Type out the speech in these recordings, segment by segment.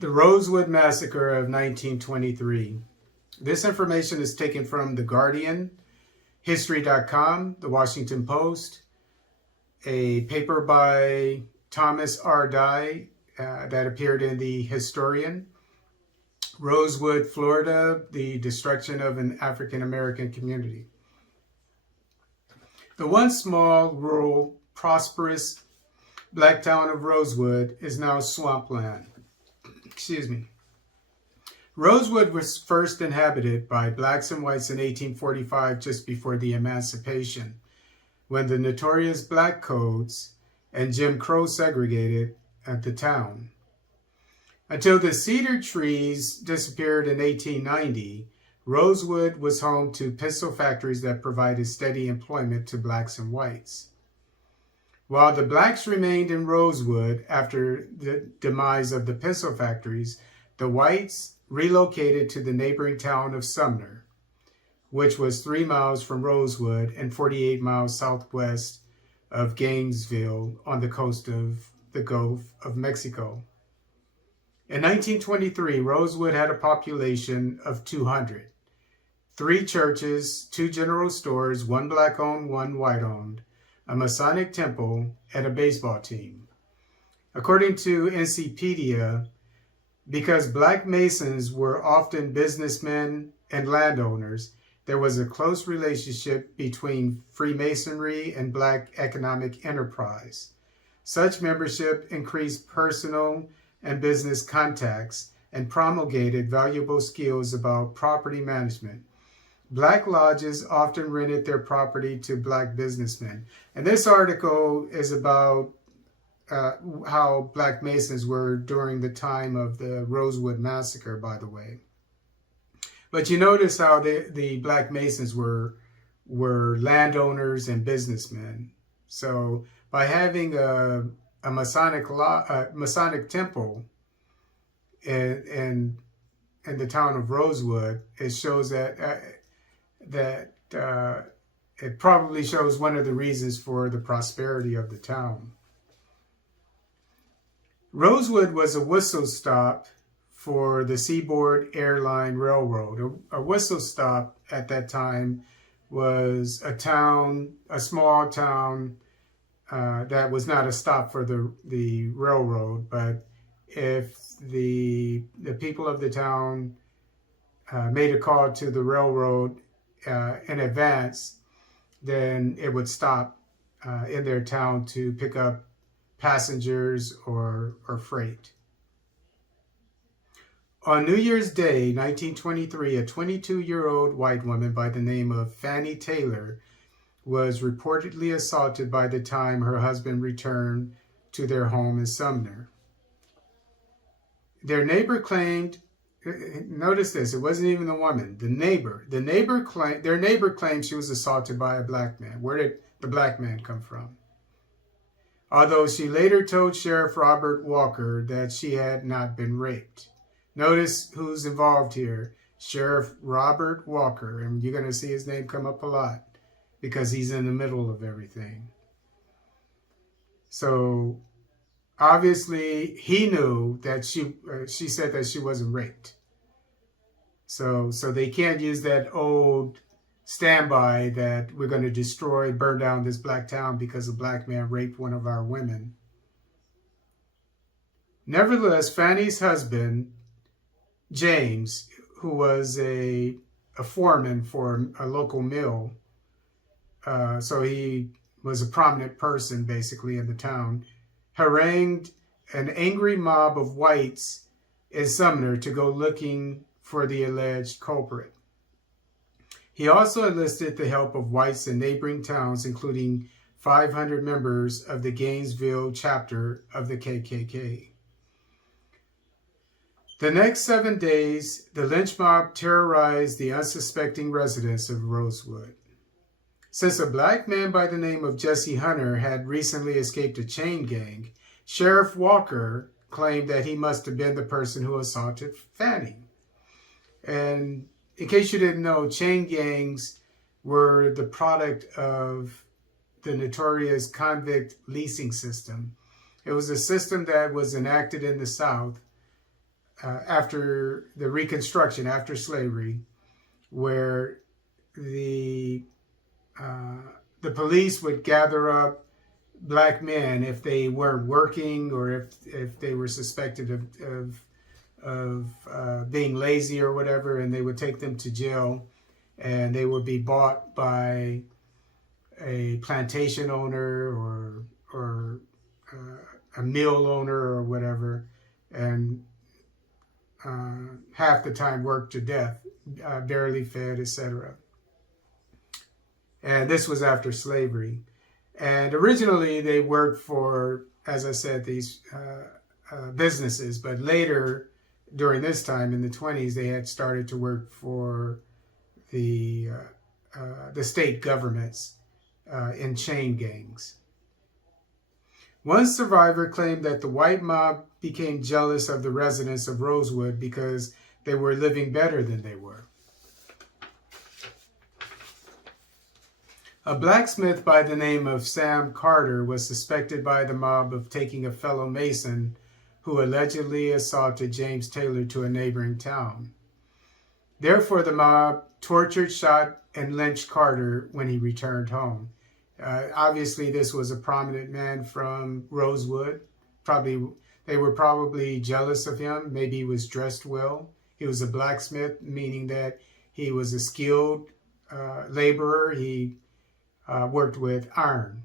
The Rosewood Massacre of 1923. This information is taken from The Guardian, History.com, The Washington Post, a paper by Thomas R. Dye that appeared in The Historian. Rosewood, Florida, the destruction of an African American community. The once small, rural, prosperous black town of Rosewood is now swampland. Rosewood was first inhabited by blacks and whites in 1845, just before the Emancipation, when the notorious black codes and Jim Crow segregated at the town. Until the cedar trees disappeared in 1890, Rosewood was home to pistol factories that provided steady employment to blacks and whites. While the blacks remained in Rosewood after the demise of the pistol factories, the whites relocated to the neighboring town of Sumner, which was 3 miles from Rosewood and 48 miles southwest of Gainesville on the coast of the Gulf of Mexico. In 1923, Rosewood had a population of 200, 3 churches, 2 general stores, 1 black-owned, 1 white-owned, a Masonic temple, and a baseball team. According to Encyclopedia, because black Masons were often businessmen and landowners, there was a close relationship between Freemasonry and black economic enterprise. Such membership increased personal and business contacts and promulgated valuable skills about property management. Black lodges often rented their property to black businessmen. And this article is about how black Masons were during the time of the Rosewood Massacre, by the way. But you notice how the black Masons were landowners and businessmen. So by having a Masonic temple in the town of Rosewood, it shows that it probably shows one of the reasons for the prosperity of the town. Rosewood was a whistle stop for the Seaboard Airline Railroad. A whistle stop at that time was a small town that was not a stop for the railroad, but if the people of the town made a call to the railroad in advance, then it would stop in their town to pick up passengers or freight. On New Year's Day, 1923, a 22-year-old white woman by the name of Fannie Taylor was reportedly assaulted by the time her husband returned to their home in Sumner. Their neighbor claimed, notice this, it wasn't even the woman, their neighbor claimed she was assaulted by a black man. Where did the black man come from? Although she later told Sheriff Robert Walker that she had not been raped. Notice who's involved here, Sheriff Robert Walker, and you're going to see his name come up a lot because he's in the middle of everything. So obviously he knew that she said that she wasn't raped. So they can't use that old standby that we're going to burn down this black town because a black man raped one of our women. Nevertheless, Fannie's husband, James, who was a foreman for a local mill, so he was a prominent person basically in the town, harangued an angry mob of whites in Sumner to go looking for the alleged culprit. He also enlisted the help of whites in neighboring towns, including 500 members of the Gainesville chapter of the KKK. The next 7 days, the lynch mob terrorized the unsuspecting residents of Rosewood. Since a black man by the name of Jesse Hunter had recently escaped a chain gang, Sheriff Walker claimed that he must have been the person who assaulted Fannie. And in case you didn't know, chain gangs were the product of the notorious convict leasing system. It was a system that was enacted in the South after the Reconstruction, after slavery, where the police would gather up black men if they weren't working, or if they were suspected of being lazy or whatever, and they would take them to jail, and they would be bought by a plantation owner or a mill owner or whatever, and half the time worked to death, barely fed, etc. And this was after slavery. And originally they worked for, as I said, these businesses, but later, during this time in the 20s, they had started to work for the state governments in chain gangs. One survivor claimed that the white mob became jealous of the residents of Rosewood because they were living better than they were. A blacksmith by the name of Sam Carter was suspected by the mob of taking a fellow Mason who allegedly assaulted James Taylor to a neighboring town. Therefore, the mob tortured, shot, and lynched Carter when he returned home. Obviously, this was a prominent man from Rosewood. They were probably jealous of him. Maybe he was dressed well. He was a blacksmith, meaning that he was a skilled laborer. He worked with iron.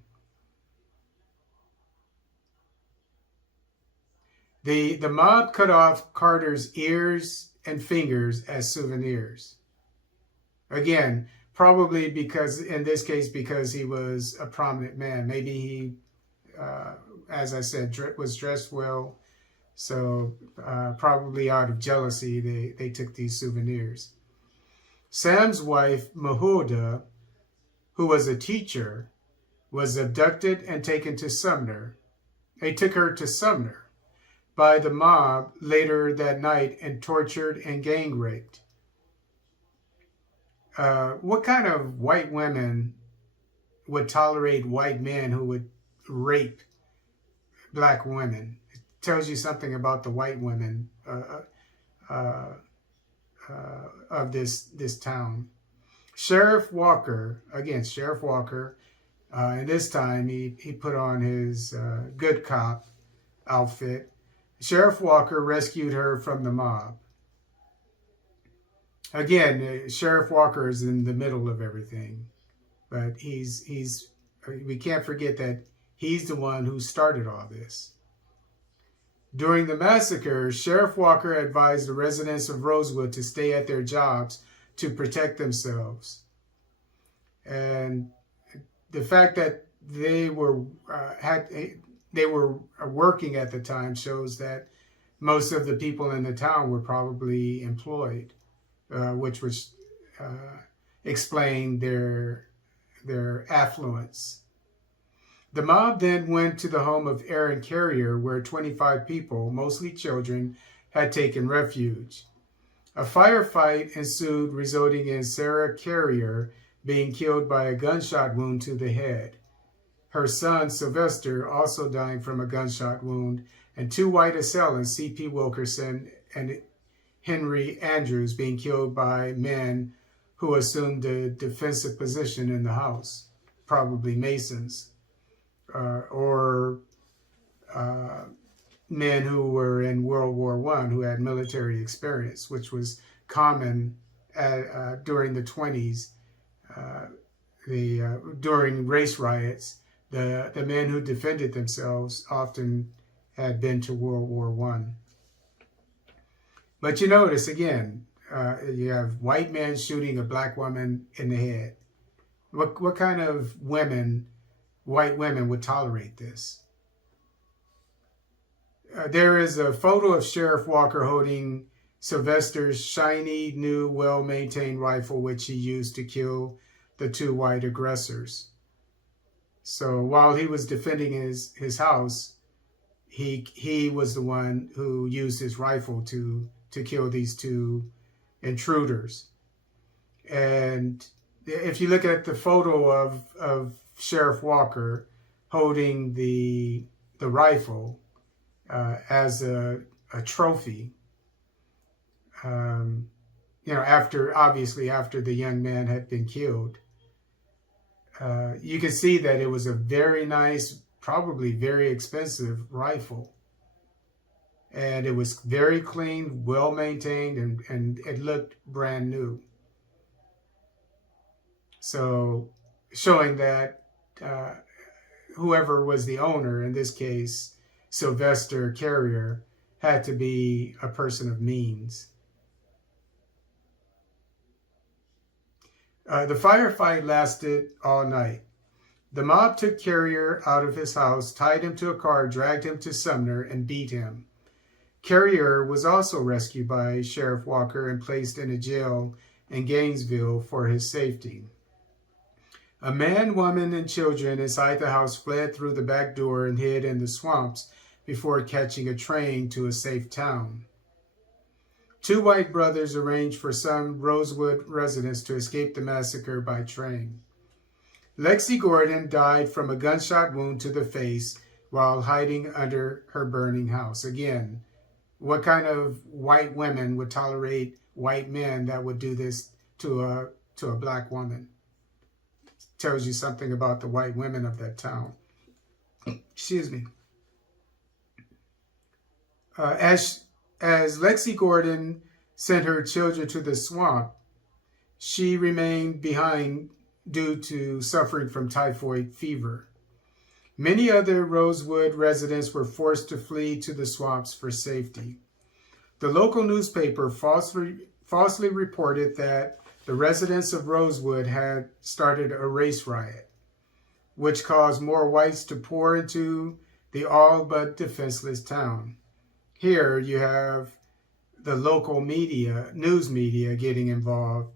The mob cut off Carter's ears and fingers as souvenirs. Again, probably because, in this case, because he was a prominent man. Maybe he, as I said, was dressed well. So probably out of jealousy, they took these souvenirs. Sam's wife, Mahuda, who was a teacher, was abducted and taken to Sumner. They took her to Sumner by the mob later that night and tortured and gang raped. What kind of white women would tolerate white men who would rape black women? It tells you something about the white women of this town. Sheriff Walker, and this time he put on his good cop outfit. Sheriff Walker rescued her from the mob. Again, Sheriff Walker is in the middle of everything, but we can't forget that he's the one who started all this. During the massacre, Sheriff Walker advised the residents of Rosewood to stay at their jobs to protect themselves. And the fact that they were working at the time shows that most of the people in the town were probably employed. Which would explain their affluence. The mob then went to the home of Aaron Carrier, where 25 people, mostly children, had taken refuge. A firefight ensued, resulting in Sarah Carrier being killed by a gunshot wound to the head. Her son, Sylvester, also dying from a gunshot wound, and two white assailants, C.P. Wilkerson and Henry Andrews, being killed by men who assumed a defensive position in the house, probably Masons, or men who were in World War I, who had military experience, which was common during the 20s, during race riots. The men who defended themselves often had been to World War I. But you notice, again, you have white men shooting a black woman in the head. What kind of white women would tolerate this? There is a photo of Sheriff Walker holding Sylvester's shiny, new, well-maintained rifle, which he used to kill the two white aggressors. So while he was defending his house, he was the one who used his rifle to kill these two intruders. And if you look at the photo of Sheriff Walker holding the rifle as a trophy, Obviously after the young man had been killed. You can see that it was a very nice, probably very expensive rifle. And it was very clean, well maintained, and it looked brand new. So showing that whoever was the owner, in this case, Sylvester Carrier, had to be a person of means. The firefight lasted all night. The mob took Carrier out of his house, tied him to a car, dragged him to Sumner, and beat him. Carrier was also rescued by Sheriff Walker and placed in a jail in Gainesville for his safety. A man, woman, and children inside the house fled through the back door and hid in the swamps before catching a train to a safe town. 2 white brothers arranged for some Rosewood residents to escape the massacre by train. Lexi Gordon died from a gunshot wound to the face while hiding under her burning house. Again, what kind of white women would tolerate white men that would do this to a black woman? Tells you something about the white women of that town. Excuse me. As Lexi Gordon sent her children to the swamp, she remained behind due to suffering from typhoid fever. Many other Rosewood residents were forced to flee to the swamps for safety. The local newspaper falsely reported that the residents of Rosewood had started a race riot, which caused more whites to pour into the all but defenseless town. Here you have the local media, news media, getting involved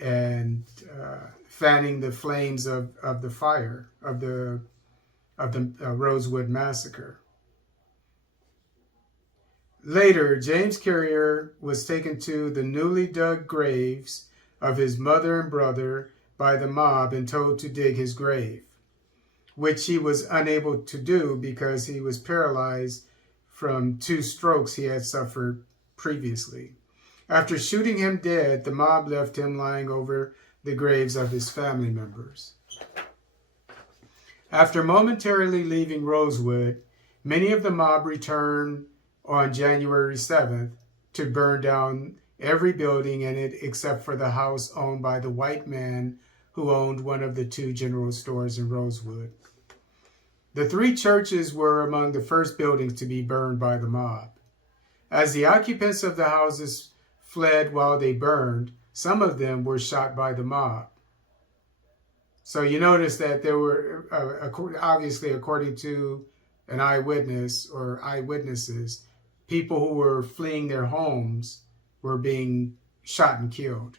and fanning the flames of the fire of the Rosewood massacre. Later, James Carrier was taken to the newly dug graves of his mother and brother by the mob and told to dig his grave, which he was unable to do because he was paralyzed from 2 strokes he had suffered previously. After shooting him dead, the mob left him lying over the graves of his family members. After momentarily leaving Rosewood, many of the mob returned on January 7th to burn down every building in it except for the house owned by the white man who owned one of the 2 general stores in Rosewood. The 3 churches were among the first buildings to be burned by the mob. As the occupants of the houses fled while they burned, some of them were shot by the mob. So you notice that there were, obviously according to an eyewitness or eyewitnesses, people who were fleeing their homes were being shot and killed.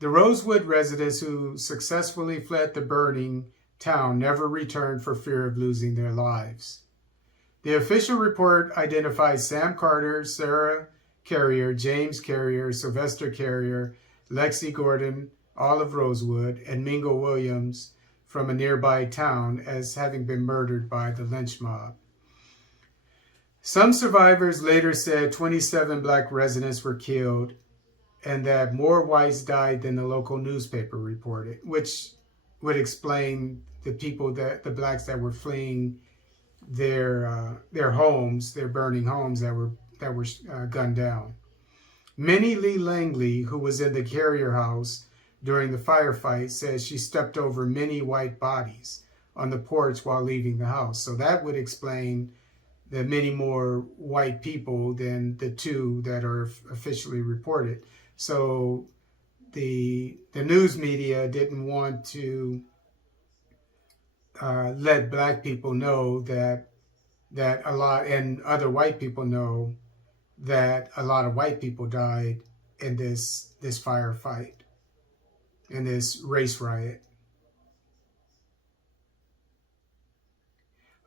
The Rosewood residents who successfully fled the burning town never returned for fear of losing their lives. The official report identifies Sam Carter, Sarah Carrier, James Carrier, Sylvester Carrier, Lexi Gordon, all of Rosewood, and Mingo Williams from a nearby town as having been murdered by the lynch mob. Some survivors later said 27 black residents were killed and that more whites died than the local newspaper reported, which would explain the blacks that were fleeing their homes, their burning homes that were gunned down. Minnie Lee Langley, who was in the Carrier house during the firefight, says she stepped over many white bodies on the porch while leaving the house. So that would explain the many more white people than the 2 that are officially reported. So the news media didn't want to let black people know that a lot, and other white people know that a lot of white people died in this firefight, in this race riot.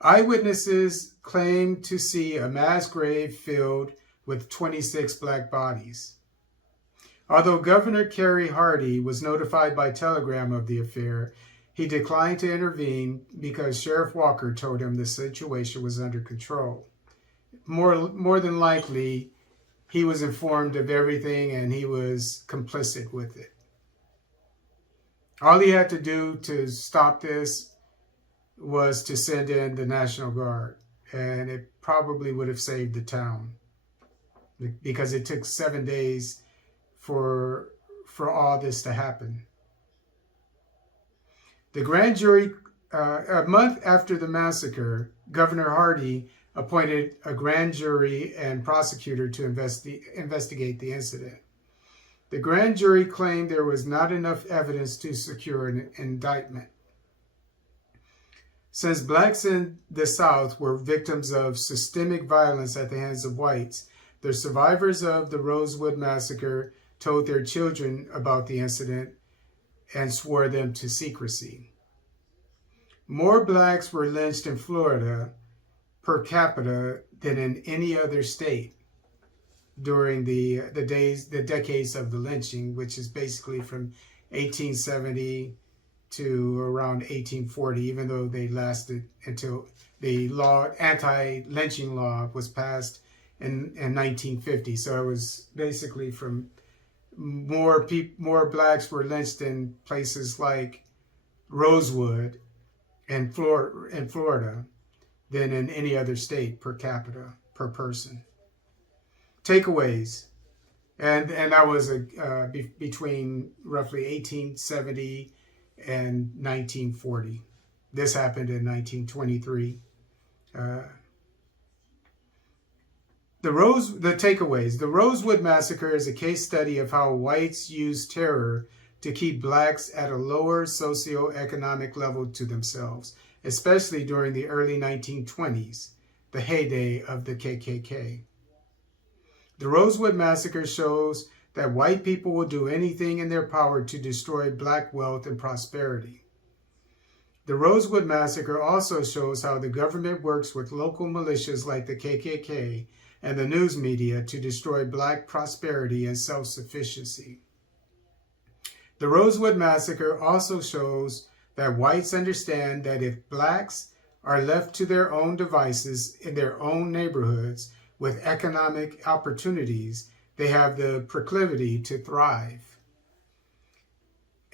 Eyewitnesses claimed to see a mass grave filled with 26 black bodies. Although Governor Kerry Hardy was notified by telegram of the affair, he declined to intervene because Sheriff Walker told him the situation was under control. More than likely, he was informed of everything and he was complicit with it. All he had to do to stop this was to send in the National Guard, and it probably would have saved the town, because it took 7 days for all this to happen. The grand jury, a month after the massacre, Governor Hardy appointed a grand jury and prosecutor to investigate the incident. The grand jury claimed there was not enough evidence to secure an indictment. Since blacks in the South were victims of systemic violence at the hands of whites, the survivors of the Rosewood massacre told their children about the incident and swore them to secrecy. More blacks were lynched in Florida per capita than in any other state during the decades of the lynching, which is basically from 1870 to around 1840, even though they lasted until the anti-lynching law was passed in 1950. So it was basically from more blacks were lynched in places like Rosewood and Florida than in any other state per capita, per person. Takeaways, and that was between roughly 1870 and 1940. This happened in 1923. The takeaways. The Rosewood Massacre is a case study of how whites used terror to keep blacks at a lower socioeconomic level to themselves, especially during the early 1920s, the heyday of the KKK. The Rosewood Massacre shows that white people will do anything in their power to destroy black wealth and prosperity. The Rosewood Massacre also shows how the government works with local militias like the KKK and the news media to destroy black prosperity and self-sufficiency. The Rosewood Massacre also shows that whites understand that if blacks are left to their own devices in their own neighborhoods with economic opportunities, they have the proclivity to thrive.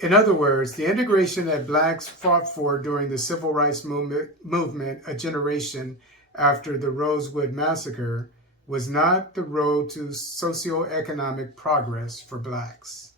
In other words, the integration that blacks fought for during the civil rights movement a generation after the Rosewood Massacre was not the road to socioeconomic progress for blacks.